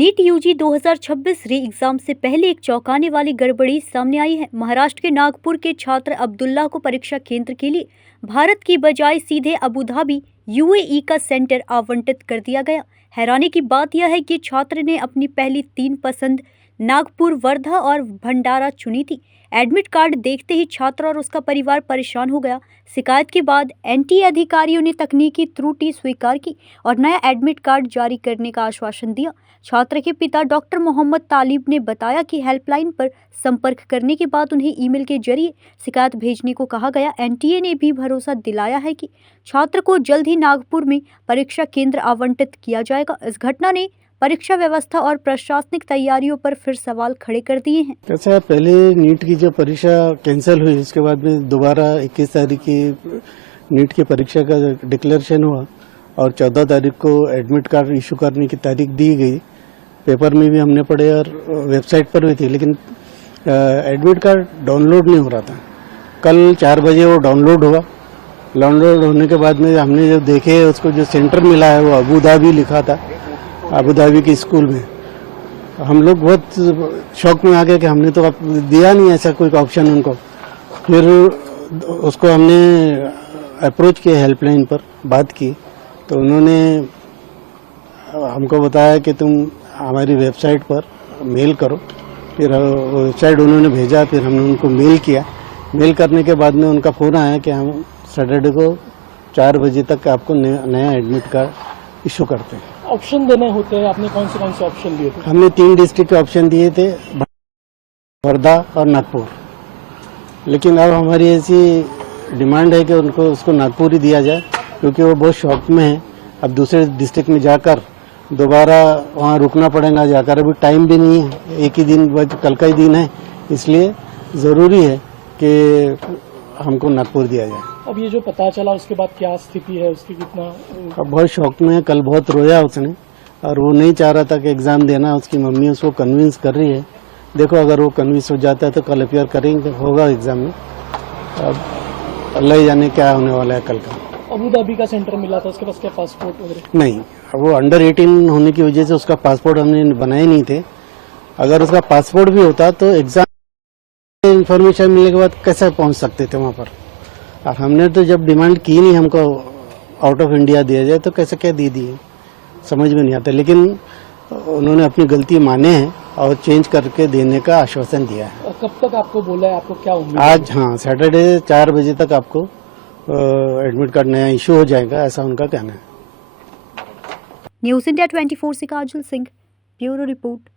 NEET UG 2026 री exam से पहले एक चौंकाने वाली गड़बड़ी सामने आई है। महाराष्ट्र के नागपुर के छात्र अब्दुल्ला को परीक्षा केंद्र के लिए भारत की बजाय सीधे अबू धाबी यूएई का सेंटर आवंटित कर दिया गया। हैरानी की बात यह है कि छात्र ने अपनी पहली 3 पसंद नागपुर, वर्धा और भंडारा चुनी थी। एडमिट कार्ड देखते ही छात्र और उसका परिवार परेशान हो गया। शिकायत के बाद एनटीए अधिकारियों ने तकनीकी त्रुटि स्वीकार की और नया एडमिट कार्ड जारी करने का आश्वासन दिया। छात्र के पिता डॉक्टर मोहम्मद तालिब ने बताया कि हेल्पलाइन पर संपर्क करने के बाद उन्हें ईमेल के जरिए शिकायत भेजने को कहा गया। एनटीए ने भी भरोसा दिलाया है कि छात्र को जल्द ही नागपुर में परीक्षा केंद्र आवंटित किया जाएगा। इस घटना ने परीक्षा व्यवस्था और प्रशासनिक तैयारियों पर फिर सवाल खड़े कर दिए हैं। कैसा है, पहले नीट की जो परीक्षा कैंसिल हुई, उसके बाद में दोबारा 21 तारीख की नीट की परीक्षा का डिक्लेरेशन हुआ और 14 तारीख को एडमिट कार्ड इशू करने की तारीख दी गई। पेपर में भी हमने पढ़े और वेबसाइट पर भी थी, लेकिन एडमिट कार्ड डाउनलोड नहीं हो रहा था। कल 4 बजे वो डाउनलोड हुआ। डाउनलोड होने के बाद में हमने जब देखे, उसको जो सेंटर मिला है वो अबू धाबी लिखा था, अबू धाबी के स्कूल में। हम लोग बहुत शौक में आ गए कि हमने तो दिया नहीं ऐसा कोई ऑप्शन उनको। फिर उसको हमने अप्रोच किया, हेल्पलाइन पर बात की, तो उन्होंने हमको बताया कि तुम हमारी वेबसाइट पर मेल करो। फिर वेबसाइट उन्होंने भेजा, फिर हमने उनको मेल किया। मेल करने के बाद में उनका फ़ोन आया कि हम सैटरडे को 4 बजे तक आपको नया एडमिट कार्ड इशू करते हैं। ऑप्शन देने होते हैं, आपने कौन से ऑप्शन दिए थे? हमने 3 डिस्ट्रिक्ट के ऑप्शन दिए थे, वर्धा और नागपुर। लेकिन अब हमारी ऐसी डिमांड है कि उसको नागपुर ही दिया जाए, क्योंकि वो बहुत शौक में है। अब दूसरे डिस्ट्रिक्ट में जाकर दोबारा वहाँ रुकना पड़ेगा जाकर, अभी टाइम भी नहीं है, एक ही दिन बस कल का ही दिन है, इसलिए ज़रूरी है कि हमको नागपुर दिया जाए। अब ये जो पता चला उसके बाद क्या स्थिति है उसकी, कितना? अब बहुत शौक में है, कल बहुत रोया उसने और वो नहीं चाह रहा था कि एग्ज़ाम देना। उसकी मम्मी उसको कन्विंस कर रही है। देखो, अगर वो कन्विंस हो जाता है तो कल अपियर करेंगे, होगा एग्ज़ाम में। अब अल्लाह ही जाने क्या होने वाला है कल का। अबू धाबी का सेंटर मिला था, उसके पास क्या पासपोर्ट वगैरह? नहीं, वो अंडर 18 होने की वजह से उसका पासपोर्ट हमने बनाए नहीं थे। अगर उसका पासपोर्ट भी होता तो एग्ज़ाम इंफॉर्मेशन मिलने के बाद कैसे पहुंच सकते थे वहाँ पर। और हमने तो जब डिमांड की नहीं हमको आउट ऑफ इंडिया दिया जाए, तो कैसे क्या दे दिए, समझ में नहीं आता। लेकिन उन्होंने अपनी गलती माने हैं और चेंज करके देने का आश्वासन दिया है। और कब तक आपको बोला है, आपको क्या उम्मीद? आज, हाँ, सैटरडे 4 बजे तक आपको एडमिट कार्ड नया इशू हो जाएगा, ऐसा उनका कहना है। न्यूज़ इंडिया 24 से काजल सिंह, ब्यूरो रिपोर्ट।